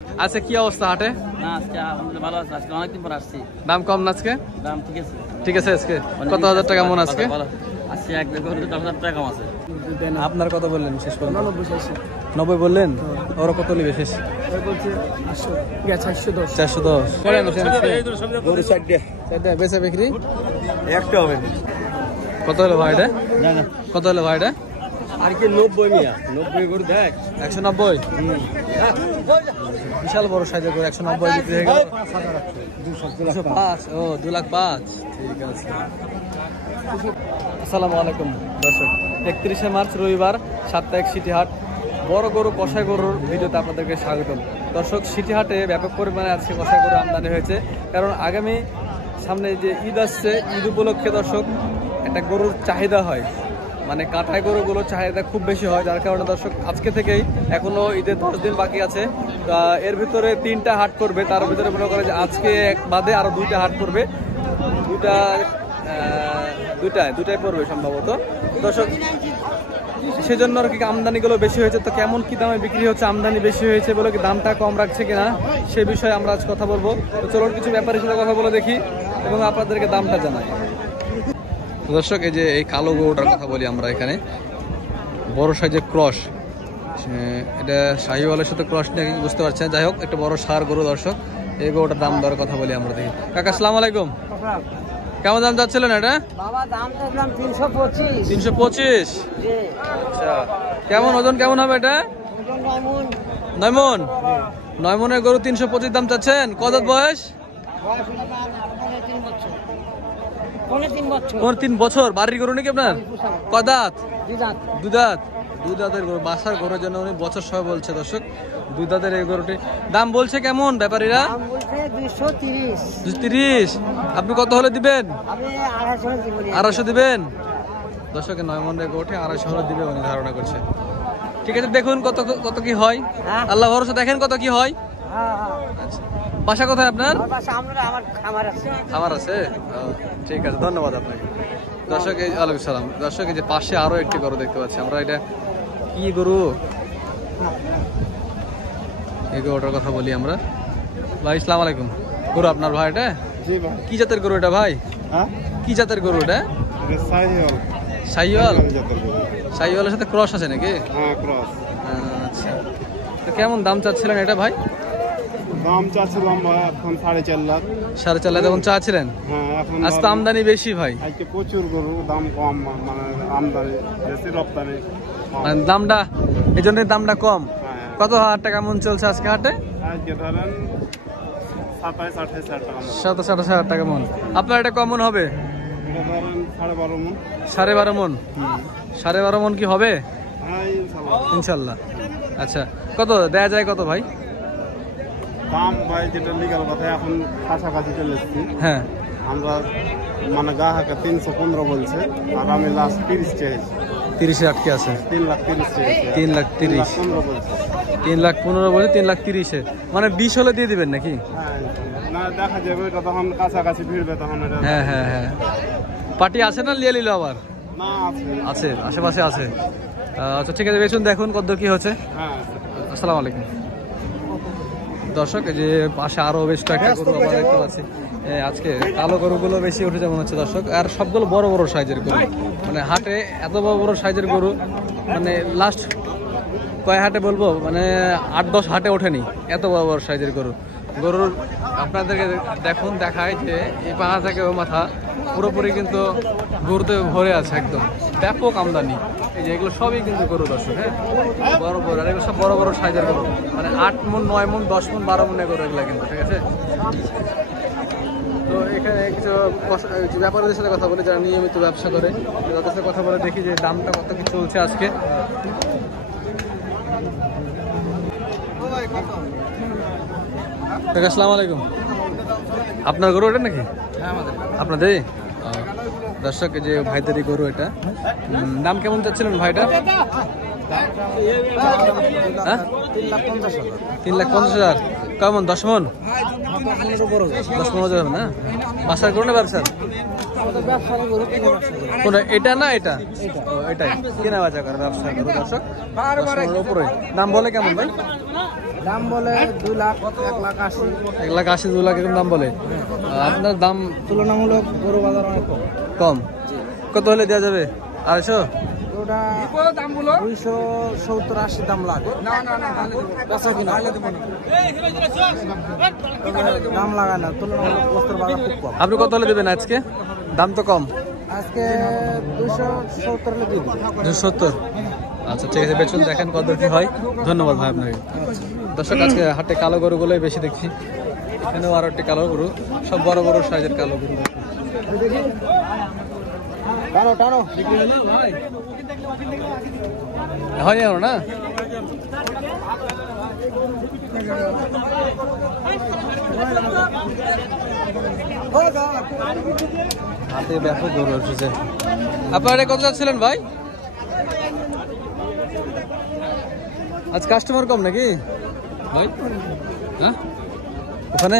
আচ্ছা, কি অবস্থা হাটে? না আজকে আলহামদুলিল্লাহ ভালো আছে। আজকে অনেকদিন পর আসছি। দাম কম না আজকে? দাম ঠিক আছে। ঠিক আছে। আজকে কত হাজার টাকা মন আজকে? আজকে 1000 টাকা কম আছে। আপনার কত বললেন শেষ পর্যন্ত? 90 বললেন। ওরা কত নেবে শেষ? বলছে 410। 410 বেচা বিক্রি একটা হবে। কত হলো ভাই এটা? কত হলো ভাই এটা? আর কি 90 মিয়া 90 করে দেখ 190। বিশাল বড় সাইজের করে 190 বিক্রি হয়ে গেল। 205। ও 2,05,000। ঠিক আছে। আসসালামু আলাইকুম দর্শক, 31শে মার্চ রবিবার, সাপ্তাহিক সিটি হাট বড় গরু কষাই গরুর ভিডিওতে আপনাদেরকে স্বাগতম। দর্শক, সিটি হাটে ব্যাপক পরিমাণে আজকে কষাই গরু আমদানি হয়েছে, কারণ আগামী সামনে যে ঈদ আসছে, ঈদ উপলক্ষে দর্শক একটা গরুর চাহিদা হয়, মানে কাঁঠাই গরুগুলোর চাহিদা খুব বেশি হয়, যার কারণে দর্শক আজকে থেকেই এখনো ঈদের 10 দিন বাকি আছে। এর ভিতরে 3টা হাট করবে, তার ভিতরে মনে করে যে আজকে এক বাদে আরো 2টা হাট করবে, দুটাই পড়বে সম্ভবত দর্শক। সেজন্য আর কি আমদানিগুলো বেশি হয়েছে। তো কেমন কি দামে বিক্রি হচ্ছে, আমদানি বেশি হয়েছে বলে কি দামটা কম রাখছে কিনা, সে বিষয়ে আমরা আজ কথা বলবো। তো চলুন কিছু ব্যাপারীর সাথে কথা বলে দেখি এবং আপনাদেরকে দামটা জানাই। দর্শক, এই যে এই কালো গরুটার কথা বলি আমরা, এখানে বড় সাইজের ক্রস, এটা শাহিওয়ালের সাথে ক্রস নিয়ে বুঝতে পারছেন। যাই হোক, একটা বড় সার গরু দর্শক। এই গরুটার দাম দর কথা বলি আমরা দেখি। কাকা আসসালামু আলাইকুম, কেমন দাম চাচ্ছিলেন এটা? বাবা দাম চাইলাম 325। 325? আচ্ছা, কেমন ওজন কেমন হবে এটা? 9 মন। 9 মনের গরু 325 দাম চাচ্ছেন। কত বয়স? 3 বছর। বাড়ির গরু নাকি আপনার? কয় দাঁত? 2 দাঁত। 2 দাঁতের গরু, বাসার গরুর জন্য উনি বছর সহ বলছে দর্শক। 2 দাঁতের এই গরুটি দাম বলছে কেমন ব্যাপারীরা? 230। আপনি কত হলে দিবেন? 250 দিবেন দর্শক। 9 মনের গরুটি 250 হলে দিবে উনি ধারণা করছে। ঠিক আছে, দেখুন কত কি হয়, আল্লাহ ভরসা, দেখেন কত কি হয়। আচ্ছা, বাসা কোথায় আপনার? খামার আছে। ঠিক আছে, ধন্যবাদ আপনাকে। দর্শক, এই ওয়ালাইকুম সালাম। দর্শক, এই যে পাশে আরো একটি গরু দেখতে পাচ্ছি আমরা, এটা কি গরু? এই গরুটার কথা বলি আমরা। ভাই আসসালামু আলাইকুম, গরু আপনার ভাই এটা? জি ভাই। কি জাতের গরু এটা ভাই? হ্যাঁ, কি জাতের গরু এটা? এটা শাহিওয়াল। শাহিওয়াল? শাহিওয়ালের সাথে ক্রস আছে নাকি? হ্যাঁ, ক্রস। আচ্ছা, তো কেমন দাম চাচ্ছিলেন এটা ভাই? দাম চাচ্ছিলাম এখন 4.5 লাখ। 4.5 লাখ এখন চাচ্ছিলেন? হ্যাঁ, এখন আজ তো আমদানি বেশি ভাই, আজকে প্রচুর গরু, দাম কম, মানে আমদানি বেশি, রপ্তানি কম। মানে দামটা, এই জন্য দামটা কম। হ্যাঁ, কত হাজার টাকা মন চলছে আজকে হাটে? আজকে ধরেন 27-28 হাজার টাকা মতো। 27-28 হাজার টাকা মন। আপনার এটা কমন হবে? এটা ধরেন 12.5 মণ। 12.5 মন? 12.5 মন কি হবে? হ্যাঁ, ইনশাল্লাহ। ইনশাল্লাহ। আচ্ছা, কত দেয়া যায় কত ভাই? দাম ভাই যেটা লিগাল কথা, এখন কাছাকাছি চলে এসেছি। হ্যাঁ, আমরা মানে গ্রাহকে 315 বলছে, আর আমি লাস্ট 30 চেয়েছি। 30-এ আটকে আছে। 3,30,000 চেয়েছি। 3,30,000। 3,15 বলছে। 3,15,000 বলে 3,30,000-এ, মানে 20 হলে দিয়ে দিবেন নাকি? হ্যাঁ, না দেখা যাবে, এটা তখন কাছাকাছি ভিড়বে তখন। এটা হ্যাঁ হ্যাঁ হ্যাঁ। পার্টি আছে না লিয়ে নিল আবার? না, আছে। আছে, আশেপাশে আছে। আচ্ছা, ঠিক আছে, বেচুন, দেখুন কত কি হচ্ছে। হ্যাঁ। আসসালামু আলাইকুম দর্শক, এই যে পাশে আরো বেশ কয়েকটা গরু আমরা দেখতে পাচ্ছি। আজকে কালো গরুগুলো বেশি উঠেছে মনে হচ্ছে দর্শক, আর সবগুলো বড় বড় সাইজের গরু। মানে হাটে এত বড় বড় সাইজের গরু মানে লাস্ট কয় হাটে বলবো, মানে 8-10 হাটে ওঠেনি এত বড় বড় সাইজের গরু। গরুর আপনাদেরকে দেখুন, দেখায় যে এই পা থেকে ও মাথা পুরোপুরি কিন্তু গরুতে ভরে আছে, একদম ব্যাপক আমদানি। এই যে এগুলো সবই কিন্তু গরু দর্শক। হ্যাঁ, বড় বড়, আর এগুলো সব বড় বড় সাইজের গরু, মানে 8 মণ, 9 মণ, 10 মণ, 12 মণের গরু এগুলো কিন্তু। ঠিক আছে, তো এখানে কিছু ব্যাপারীদের সাথে কথা বলে, যারা নিয়মিত ব্যবসা করে, তাদের সাথে কথা বলে দেখি যে দামটা কত কি চলছে আজকে। আসসালামু আলাইকুম, আপনার গরু এটা নাকি? আপনাদের? দর্শক, যে ভাইদেরই গরু এটা, দাম কেমন চাচ্ছিলেন ভাইটা? 3,50,000। কেমন? 10 মন? 10-15 হবে না? বাসার গরু না ব্যবসার? কোনটা, এটা না এটা? এটাই কেনা বেচা করে ব্যবসা গরু দর্শক। 10 মনের উপরে দাম বলে কেমন ভাই? দাম বলে 2 লাখ 1,80,000 1,80,000 2 লাখ এরকম দাম বলে। আপনার দাম তুলনামূলক গরু বাজার অনেক কম। কম, কত হলে দেওয়া যাবে? 250? ওটা দাম বলো 270-80 দাম লাগে। না বেচা কিনা দাম লাগায় না, তুলনামূলক বস্তুর বাজার খুব কম। আপনি কত হলে দেবেন আজকে? দাম তো কম। আজকে 270 হলে দিয়ে দিই। 270? আচ্ছা ঠিক আছে, বেচুন, দেখেন কত কি হয়। ধন্যবাদ ভাই আপনাকে। দর্শক, আজকে হাটে কালো গরুগুলোই বেশি দেখছি। এখানেও আরো একটি কালো গরু, সব বড় বড় সাইজের কালো গরু। টানো টানো হয়নি এখনো না? হাতে ব্যাপক গরু উঠেছে। আপনারা কত যাচ্ছিলেন ভাই? আজ কাস্টমার কম নাকি ভাই? হ্যাঁ, ওখানে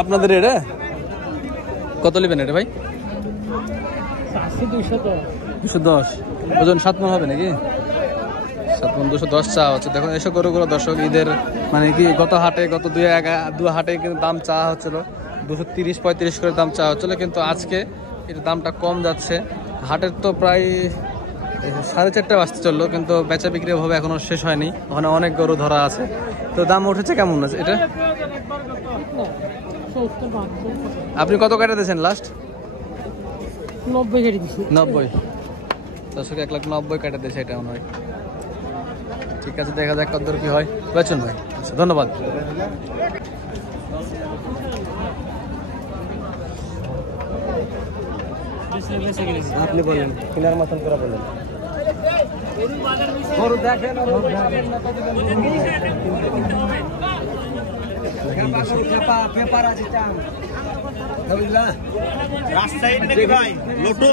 আপনাদের এটা কত নেবেন এটা ভাই? 210। ওজন 7 মণ হবে নাকি? 7 মণ 210 চা হচ্ছে। দেখুন এসব গরুগুলো দর্শক ঈদের মানে কি গত হাটে, গত দু হাটে কিন্তু দাম চা হচ্ছিল 230-35 করে দাম চা হচ্ছিল, কিন্তু আজকে এর দামটা কম যাচ্ছে। হাটের তো প্রায় 4:30 বাজতে চললো, কিন্তু বেচা বিক্রি ভাবে এখনো শেষ হয়নি। ওখানে অনেক গরু ধরা আছে। তো দাম উঠেছে কেমন আছে এটা? আপনি কত কাটা দিয়েছেন লাস্ট? 90 কেটে দিছি। 90? দর্শক 1,90,000 কাটা দিয়েছে এটা মনে হয়। ঠিক আছে, দেখা যাক কতদূর কি হয়। বেচুন ভাই। আচ্ছা, ধন্যবাদ। আপনি বলেন, কেনার মতন করে বলেন। গরু দেখেন, পেপার আছে চাম রাজশাহীর নাকি ভাই? লোটো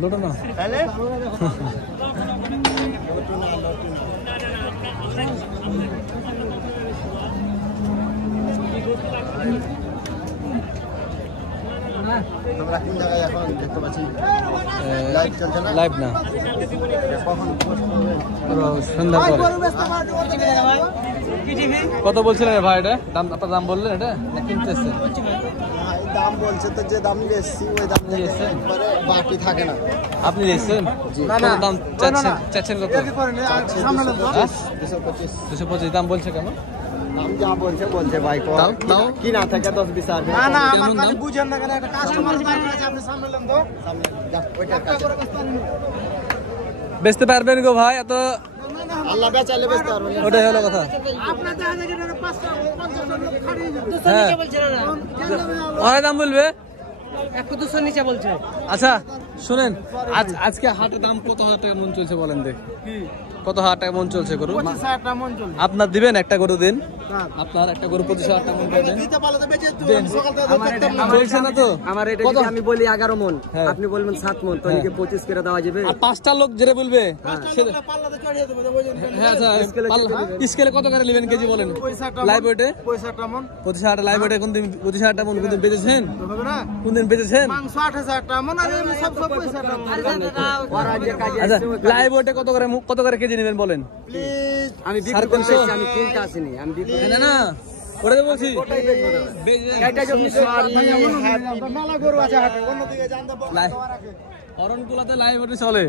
লোটো না তাহলে আমরা কোন জায়গায় এখন দেখতে পাচ্ছি? লাইভ চলছে না? লাইভ না, কখন পোস্ট হবে? সন্ধ্যা পরে। কত বলছিলেন ভাই এটা? দাম আপনার দাম বললেন এটা না কিনতেছেন? দাম বলছে তো, যে দাম নিয়েছি ওই দাম নিয়েছেন? বাকি থাকে না। আপনি নিয়েছেন? কত দাম চাচ্ছেন কত? 225 দাম বলছে কেমন? দাম যা বলছে ভাই, তাও কি না থাকে 10-20 আর না না, আমার কাছে বুঝেন না কেন, একটা কাস্টমার বাইরে আছে, আপনি সামলালেন তো। বেচতে পারবেন গো ভাই? এত আল্লাহ বেচালে বেচতে পারবেন। ওটাই হলো কথা। আপনার দেখা যায় এটা 550 লোক খাড়িয়ে যাবে। হ্যাঁ, অনেক দাম বলবে। 100-200 নিচে বলছে। আচ্ছা শুনেন, আজকে হাটের দাম কত হাজার টাকা মন চলছে বলেন দেখ? কত হাজার টাকা মন চলছে গরু? 25,000 টাকা মন চলছে। আপনার দিবেন একটা গরু দিন, আপনার একটা গরু 25,000 টাকা মন পাবেন। চলছে না তো আমার এটা যদি আমি বলি 11 মন, আপনি বলবেন 7 মন, তো এদিকে 25 করে দেওয়া যাবে। আর 5টা লোক যেটা বলবে হ্যাঁ, আচ্ছা স্কেলে কত করে নেবেন কেজি বলেন? লাইভ ওয়েটে 25,000 মন, 25,000 লাইভ ওয়েটে কোন দিন 25,000 মন কোন দিন বেচেছেন? কোন দিন বেচেছেন? মাংস 8,000 টাকা মন, আর এমনি সব 25,000 টাকা মন। আচ্ছা লাইভ ওয়েটে কত করে কেজি নেবেন বলেন? প্লিজ আমি বিক্রি করতে এসেছি, আমি কিনতে আসিনি। আমি বিক্রি না না, ওটা তো বলছি মেলা গরু আছে হাটে, অন্যদিকে জানতে অরণকুলাতে লাইভ ওয়েটে চলে।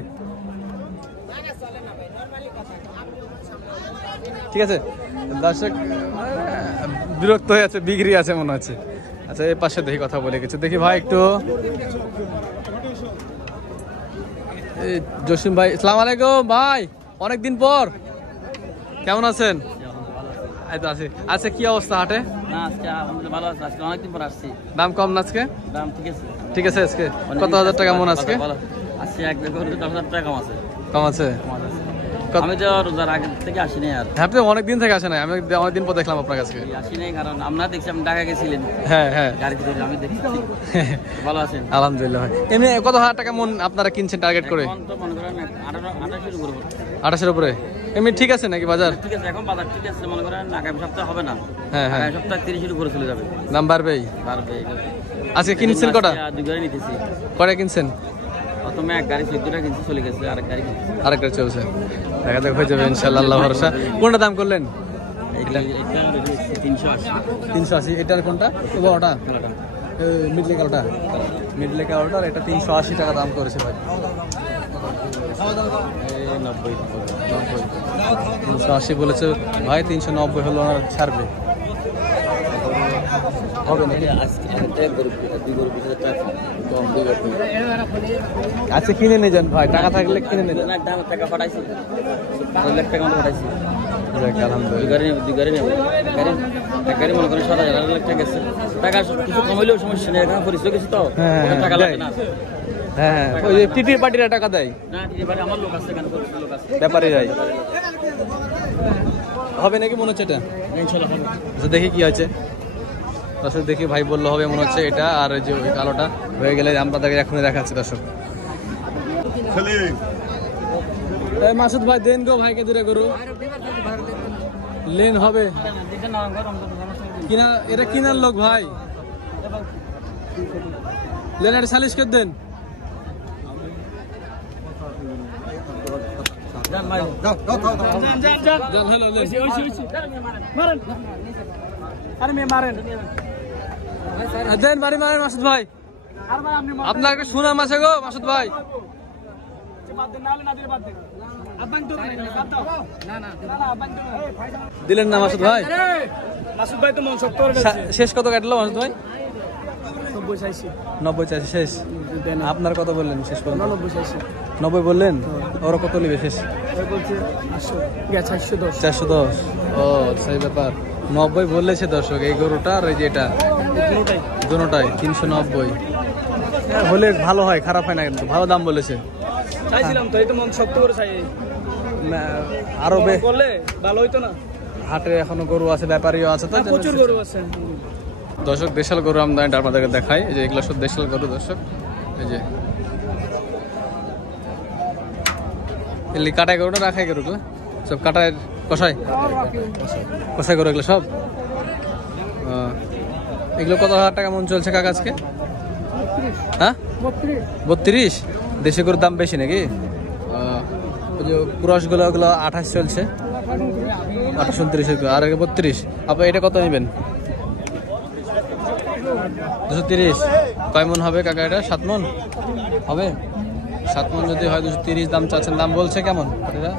ঠিক আছে দর্শক, বিরক্ত হয়ে আছে, বিক্রি আছে মনে হচ্ছে। আচ্ছা এই পাশে দেখি কথা বলে গেছে, দেখি ভাই একটু। এই জসিম ভাই, আসসালামু আলাইকুম ভাই, অনেকদিন পর, কেমন আছেন? এই তো আছি। আচ্ছা কি অবস্থা হাটে? না আজকে আলহামদুলিল্লাহ ভালো আছে, আজকে অনেকদিন পর আসছি। দাম কম না আজকে? দাম ঠিক আছে। ঠিক আছে, আজকে কত হাজার টাকা মন আজকে? আজকে 10,000 টাকা কম আছে। কম আছে? আমি তো রোজার আগে থেকে আসি নাই। আর আপনি অনেক দিন থেকে আসেন? আমি অনেকদিন পর দেখলাম আপনার কাছে। আসি নাই কারণ আমরা দেখছি আপনি ঢাকা গেছিলেন। হ্যাঁ হ্যাঁ, গাড়িতে ধরে আমি দেখছি। ভালো আছেন? আলহামদুলিল্লাহ। এমনি কত হাজার টাকা মন আপনারা কিনছেন টার্গেট করে? এখন তো মনে করেন 28 উপরে। 28-এর উপরে? এমনি ঠিক আছে নাকি বাজার? ঠিক আছে, এখন বাজার ঠিক আছে। মনে করেন আগামী সপ্তাহে হবে না, হ্যাঁ হ্যাঁ, আগামী সপ্তাহে 30 উপরে চলে যাবে। দাম বাড়বেই। বাড়বে। আজকে কিনছেন কটা? 2 গাড়ি নিতেছি। কটা কিনছেন? প্রথমে এক গাড়ি 14টা কিনছি, চলে গেছে। আরেক গাড়ি কিনছি। আরেকটা চলছে। দেখা যাক হয়ে যাবে ইনশাল্লাহ, আল্লাহ ভরসা। কোনটা দাম করলেন? এটা 380। এটার কোনটা? ওটা মিডলে কালোটা, মিডলে কালোটার এটা 380 টাকা দাম করেছে ভাই। 380 বলেছে ভাই, 390 হলো ওনার ছাড়বে, হবে নাকি? আচ্ছা কিনে নিয়ে যান ভাই, টাকা থাকলে কিনে নিয়ে যান। টাকা পাঠাইছি, 2 লাখ টাকা পাঠাইছি। গাড়ি মনে করেন 7,000 লাখ টাকা গেছে, টাকা কিছু কমাইলেও সমস্যা নেই, এখানে পরিচয় গেছে তো টাকা লাগে না। হ্যাঁ, ওই যে টিটির পার্টিরা টাকা দেয় না, এবারে আমার লোক আছে, এখানে পরিচয় লোক আছে, ব্যাপারীরাই। হবে নাকি মনে হচ্ছে এটা? ইনশাআল্লাহ হবে। আচ্ছা দেখি কি আছে, দর্শক দেখি ভাই বললো হবে মনে হচ্ছে এটা, আর যে ওই কালোটা হয়ে গেলে আমরা তাকে এখনই দেখাচ্ছি দর্শক। মাসুদ ভাই দেন গো ভাইকে দূরে গরু লেন হবে কিনা, এটা কিনার লোক ভাই, লেন এটা 40 করে দেন। দেন বাড়ি মারেন মাসুদ ভাই, আপনার একটা সুনাম আছে গো মাসুদ ভাই। দিলেন না মাসুদ ভাই? মাসুদ ভাই তো মন শক্ত করে শেষ কত কাটলো মাসুদ ভাই? 90 চাইছি শেষ। আপনার কত বললেন শেষ? 90 বললেন। ওরা কত নিবে শেষ? 410। ও সেই ব্যাপার, 90 বললেছে দর্শক এই গরুটা, আর এই যে এটা দুটোটাই 390 হলে ভালো হয়, খারাপ হয় না, কিন্তু ভালো দাম বলেছে। চাইছিলাম তো, এই তো মন শক্ত করে চাই না, আরো করলে ভালো হইতো না। হাটে এখনো গরু আছে, ব্যাপারীও আছে, তো প্রচুর গরু আছে দর্শক। দেশাল গরু আমরা আপনাদেরকে দেখাই, এই যে এগুলো সব দেশাল গরু দর্শক। এই যে এলি কাটাই গরু না রাখাই গরু, সব কাটায় কষাই কষাই গরু এগুলো সব। এগুলো কত হাজার টাকা মন চলছে কাকা আজকে? হ্যাঁ 32। দেশি গরুর দাম বেশি নাকি? ওই যে ক্রসগুলো ওগুলো 28 চলছে, 28-29, আর 32। আপনার এটা কত নেবেন? 230। কয় মন হবে কাকা এটা? 7 মন হবে? 7 মন যদি হয় 230 দাম চাচ্ছেন। দাম বলছে কেমন এটা?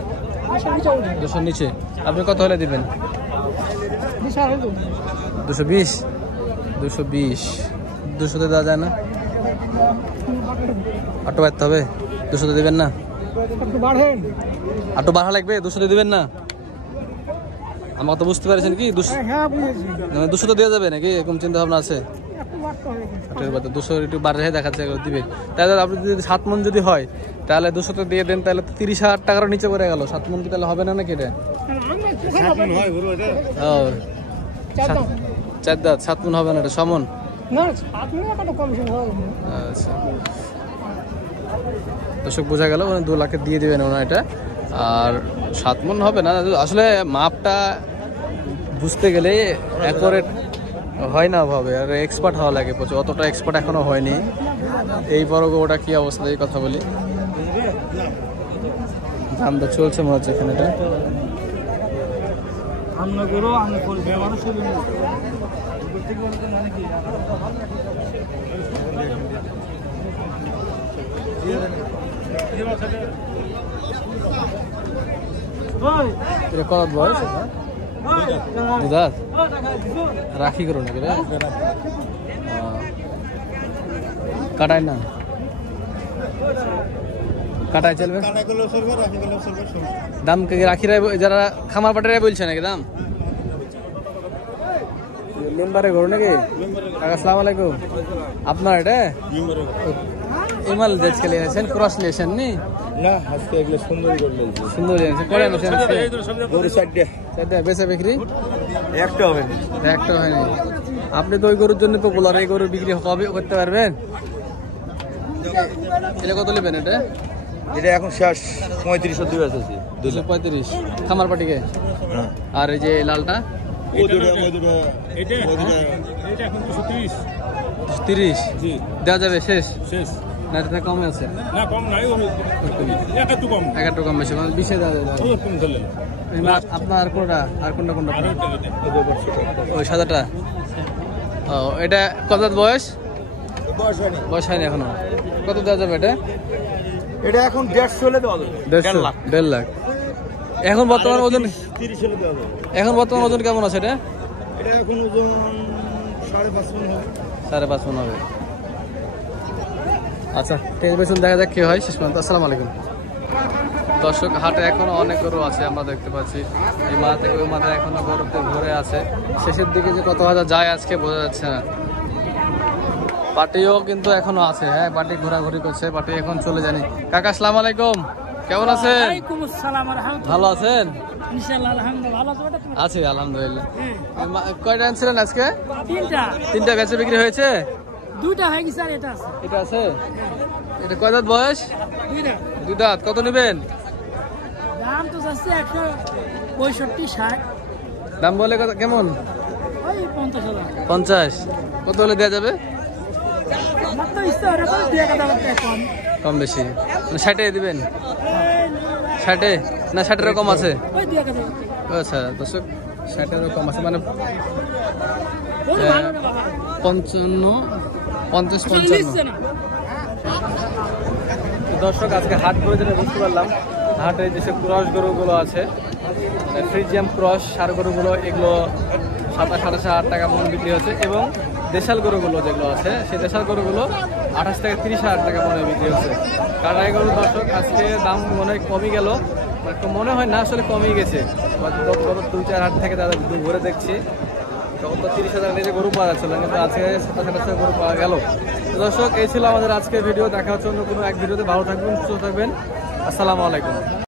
200 নিচে। আপনি কত হলে দিবেন? 220। 200তে দেওয়া যায় না? আটো বাড়তে হবে, 200তে দিবেন না? আটো বাড়া লাগবে, 200তে দিবেন না? আমাকে তো বুঝতে পারছেন কি 200 দেওয়া যাবে নাকি, এরকম চিন্তা ভাবনা আছে? 200 একটু বাড়ে দেখাচ্ছে দিবে। তাহলে আপনি যদি 7 মন যদি হয় তাহলে 200তে দিয়ে দেন, তাহলে তো 30,000 টাকার নিচে পড়ে গেল। 7 মন কি তাহলে হবে না নাকি এটা? 4 দাঁত 7 মন হবে না, এটা 6 মন। আচ্ছা দর্শক বোঝা গেল, 2 লাখে দিয়ে দেবেন ওনা এটা। আর 7 মন হবে না আসলে, মাপটা বুঝতে গেলে অ্যাকুরেট হয় না ভাবে, আর এক্সপার্ট হওয়া লাগে প্রচুর, অতটা এক্সপার্ট এখনো হয়নি। এই বড় ওটা কি অবস্থা, এই কথা বলি। দামটা চলছে মনে হচ্ছে এখানে, এটা কত বয়স? দুধাত রাখি করো নাকি রে? কাটায় না, কাটায় চলবে। দাম রাখিরাই যারা খামার পাটারাই বলছে নাকি দাম? মেম্বারে ঘর নাকি? আসসালামু আলাইকুম। আপনার এটা ইমাল আজকে নিয়েছেন, ক্রস নিয়েছেন নি? না, আজকে এগুলো সুন্দর করলেন। সুন্দর নিয়েছেন, করে নিয়েছেন গরু 4টা। বেচা বিক্রি একটা হবে না, একটা হয়নি। আপনি তো ওই গরুর জন্য পপুলার, এই গরুর বিক্রি কবে করতে পারবেন? এটা কত নেবেন এটা? এটা এখন শেষ 35 দিয়ে আছে 235 খামার পাটিকে। আর এই যে লালটা 30 দেওয়া যাবে শেষ? না এটা কমে আছে না কম নাই একটু কম একটু কম বেশি মানে 20 দেওয়া যায় কম চলে আপনার কোনটা ওই সাদাটা ও এটা কত বয়স বয়স হয়নি এখনো কত দেওয়া যাবে এটা এটা এখন 150 হলে দেওয়া যাবে 1.5 লাখ এখন বর্তমান ওজন 30 হলে দেওয়া যাবে এখন বর্তমান ওজন কেমন আছে এটা এটা এখন ওজন 5.5 মণ হবে 5.5 মণ হবে আচ্ছা ঠিক আছে দেখা যাক কি হয় শেষ পর্যন্ত আসসালামু আলাইকুম দর্শক হাটে এখনো অনেক গরু আছে আমরা দেখতে পাচ্ছি এই মাথা থেকে ওই মাথা এখনো গরুতে ভরে আছে শেষের দিকে যে কত হাজার যায় আজকে বোঝা যাচ্ছে না পাটিও কিন্তু এখনো আছে হ্যাঁ পাটি ঘোরাঘুরি করছে পাটি এখন চলে জানি কাকা আসসালামু আলাইকুম কেমন আছেন ভালো আছেন আছি আলহামদুলিল্লাহ কয়টা আনছিলেন আজকে তিনটা বেচে বিক্রি হয়েছে দুইটা হয়ে গেছে আর এটা আছে এটা আছে এটা কয় দাঁত বয়স দুই দাঁত কত নেবেন দাম তো যাচ্ছে 165-60 দাম বলে কত কেমন ওই 50,000 50 কত হলে দেওয়া যাবে আমার তো ইচ্ছা ওরা করে দিয়ে কথা কম কম বেশি মানে 60 দিবেন 60 না 60 এর কম আছে ওই দিয়ে কথা আচ্ছা দর্শক 60 এর কম আছে মানে ওই ভালো না বাবা 55 দর্শক আজকে হাট করে যেটা বুঝতে পারলাম হাটে যেসব ক্রস গরুগুলো আছে ফ্রিজিয়াম ক্রস সার গরুগুলো এগুলো 27-28 টাকা মন বিক্রি হচ্ছে এবং দেশাল গরুগুলো যেগুলো আছে সেই দেশাল গরুগুলো 28 থেকে 30,000 টাকা মনে বিক্রি হচ্ছে কারণ গরু দর্শক আজকে দাম মনে হয় কমই গেল মনে হয় না আসলে কমই গেছে গত 2-4 হাট থেকে দাদা ঘুরে দেখছি তখন তো 30,000 নিচে গরু পাওয়া যাচ্ছিল কিন্তু আজকে 27,000 গরু পাওয়া গেল দর্শক এই ছিল আমাদের আজকের ভিডিও দেখা হচ্ছে অন্য কোনো এক ভিডিওতে ভালো থাকবেন সুস্থ থাকবেন আসসালামু আলাইকুম